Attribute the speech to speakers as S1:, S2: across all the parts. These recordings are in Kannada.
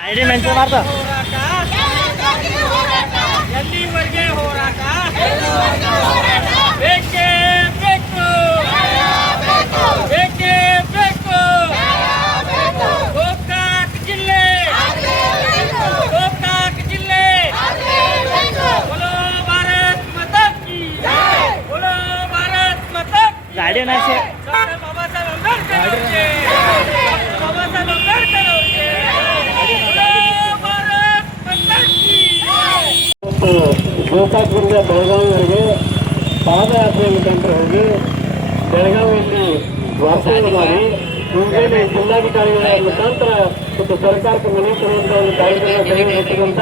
S1: ಐಡಿ ಮೆನ್ಷನ್ ಮಾಡ್ದ
S2: ಹೋರಾಟ ಎಲ್ಲಿವರೆಗೆ ಹೋರಾಟ ಬೇಕೇ ಬೇಕು ಬೇಕೇ ಬೇಕು ಗೋಕಾಕ್ ಜಿಲ್ಲೆ ಗೋಕಾಕ್ ಜಿಲ್ಲೆ बोलो भारत माता की बोलो भारत माता की
S1: ಗಾಡಿ ನಾಶೆ
S2: डॉक्टर बाबासाहेब आंबेडकर
S3: ಮತ್ತು ಗೋಕಾಕ್ಪುರದ ಬೆಳಗಾವಿವರೆಗೆ ಪಾದಯಾತ್ರೆ ಮುಖಾಂತರ ಹೋಗಿ ಬೆಳಗಾವಿಯಲ್ಲಿ ವಾಸ್ತವ್ಯ ಮಾಡಿ, ಮುಂಜಾನೆ ಜಿಲ್ಲಾಧಿಕಾರಿಗಳ ಮುಖಾಂತರ ಮತ್ತು ಸರ್ಕಾರಕ್ಕೆ ಮನವಿ ಕೊಡುವಂತಹ ಒಂದು ಕಾರ್ಯಕ್ರಮ ಕೈಗೊಳ್ಳುತ್ತಿರುವಂತ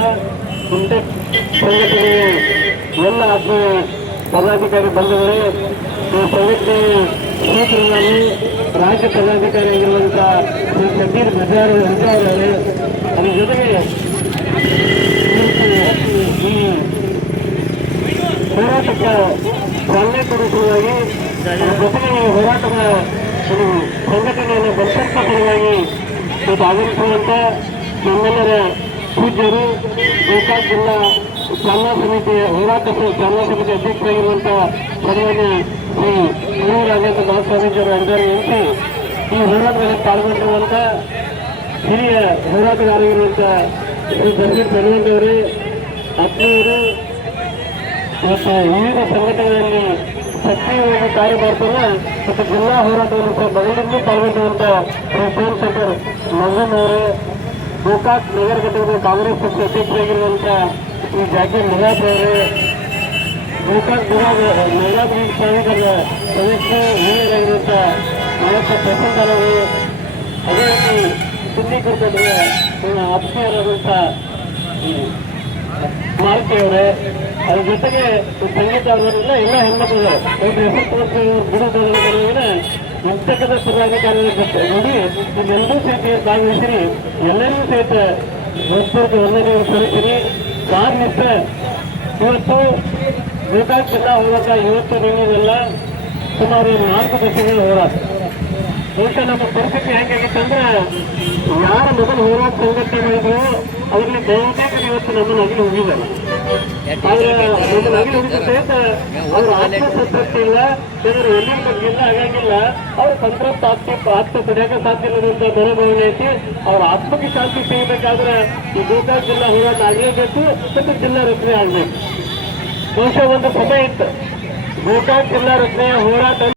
S3: ಇಂಟೆಕ್ ಸಂಘಟನೆಯ ಎಲ್ಲ ಆತ್ಮೀಯ ಪದಾಧಿಕಾರಿ ಬಂಧುಗಳೇ, ಈ ಸಂಘಟನೆಯ ಸೂತ್ರದಲ್ಲಿ ರಾಜ್ಯ ಪದಾಧಿಕಾರಿ ಆಗಿರುವಂತ ಶ್ರೀ ಶಬೀರ್ ಬಜಾರ್ ಅವರೇ ಅದ್ರ ಜೊತೆಗೆ ಈ ಹೋರಾಟಕ್ಕೆ ಚಾಲನೆ ಕೊಡಿಸುವುದಾಗಿ ಜೊತೆಗೆ ಹೋರಾಟದ ಸಂಘಟನೆಯನ್ನು ಬಲಪಡಿಸುವ ಸಲುವಾಗಿ ಇವತ್ತು ಆಗಮಿಸುವಂತ ನಮ್ಮೆಲ್ಲರ ಪೂಜ್ಯರು, ಗೋಕಾಕ್ ಜಿಲ್ಲಾ ಚಾಲನಾ ಸಮಿತಿಯ ಹೋರಾಟ ಚಾಲನಾ ಸಮಿತಿ ಅಧ್ಯಕ್ಷರಾಗಿರುವಂತ ಪರವಾಗಿ ಶ್ರೀ ರಾಜೇಂದ್ರ ಅಧಿಕಾರಿ ಅನುದಾನ ಈ ಹೋರಾಟದಲ್ಲಿ ಪಾಲ್ಗೊಂಡಿರುವಂತ ಹಿರಿಯ ಹೋರಾಟಗಾರರಿರುವಂತ ಶ್ರೀ ಜಗದೀಶ್ ಬೆಳವಂತ ಅವರೇ ಆತ್ಮೀಯರು ಮತ್ತು ವಿವಿಧ ಸಂಘಟನೆಗಳಲ್ಲಿ ಸಕ್ರಿಯವಾಗಿ ಕಾರ್ಯ ಮತ್ತು ಜಿಲ್ಲಾ ಹೋರಾಟದಲ್ಲಿ ಸಹ ಮೊದಲಿಂದ ಪಾಲ್ಗೊಂಡಿರುವಂತಹ ಶ್ರೀ ಸೋಮಶೇಖರ್ ಮಂಗನ್ ಅವರೇ, ಗೋಕಾಕ್ ನಗರ ಘಟಕದ ಕಾಂಗ್ರೆಸ್ ಪಕ್ಷ ಅಧ್ಯಕ್ಷರಾಗಿರುವಂತಹ ಈ ಜಾಕೀರ್ ನಿವಾಸ್ ಅವರು, ಗೋಕಾಕ್ ವಿಭಾಗ ನಗರಾಭಿವೃದ್ಧಿ ಪ್ರಾಧಿಕಾರದ ಸದಸ್ಯ ಹಿರಿಯರಾಗಿರುವಂತ ನಾಯಕ ಪ್ರಸನ್ನ ಅವರು ಅದೇ ರೀತಿ ನನ್ನ ಆತ್ಮೀಯರಾದಂಥ ಅವರೇ ಅದ್ರ ಜೊತೆಗೆ ಸಂಗೀತ ಅವರೆಲ್ಲ ಎಲ್ಲ ಹೆಣ್ಮಕ್ಳು ಒಬ್ಬ ಹೆಸರು ತೋರಿಸಿ ಬಿಡುವುದರ ಪುಸ್ತಕದ ಪದಾಧಿಕಾರಿಗಳ ಜೊತೆ ನೋಡಿ ನಿಮ್ಮೆಲ್ಲರೂ ಸಹಿತ ಭಾಗವಹಿಸಿರಿ ಎಲ್ಲರಿಗೂ ಸಹಿತ ಹೃತ್ಪೂರ್ವಕ ವಂದನೆ ಸಲ್ಲಿಸಿರಿ ಕಾರ್ಮಿಕ ಇವತ್ತು ಗೋಕಾಕ್ ಜಿಲ್ಲಾ ಹೋರಾಟ ಇವತ್ತು ನಿನ್ನೆಲ್ಲ ಸುಮಾರು ನಾಲ್ಕು ದಶಕಗಳ ಹೋರಾಟ. ಬಹುಶಃ ನಮ್ಮ ಪರಿಸ್ಥಿತಿ ಹೇಗಾಗಿತ್ತಂದ್ರೆ ಯಾರ ಮೊದಲು ಹೋರಾಟ ಸಂಘಟನೆ ಮಾಡಿದ್ರು ಅವ್ರಿಗೆ ಬಹುತೇಕ ಇವತ್ತು ನಮ್ಮನ್ನು ಅಗಲಿ ಹೋಗಿದ್ದಾರೆ. ಆದ್ರೆ ನಮ್ಮನ್ನು ಅಗಲಿ ಹೋಗಿದ ಸಹಿತ ಅವ್ರ ಆತ್ಮಸಂತೃಪ್ತಿ ಇಲ್ಲ ಜನರು ಎಲ್ಲಿ ಬಗ್ಗಿಲ್ಲ ಹಾಗಾಗಿಲ್ಲ. ಅವ್ರ ಸಂತೃಪ್ತ ಆತ್ಮ ಆತ್ಮ ಪಡೆಯಕ್ಕೆ ಸಾಧ್ಯ ಇಲ್ಲದಂತ ಮನೋಭಾವನೆ ಐತಿ. ಅವ್ರ ಆತ್ಮಕ್ಕೆ ಶಾಂತಿ ಸಿಗಬೇಕಾದ್ರೆ ಈ ಗೋಕಾಕ್ ಜಿಲ್ಲಾ ಹೋರಾಟ ಆಗಲೇಬೇಕು ಮತ್ತು ಜಿಲ್ಲಾ ರಚನೆ ಆಗಬೇಕು. ಬಹುಶಃ ಒಂದು ಸಮಯ ಇತ್ತು. ಗೋಕಾಕ್ ಜಿಲ್ಲಾ ರಚನೆಯ ಹೋರಾಟ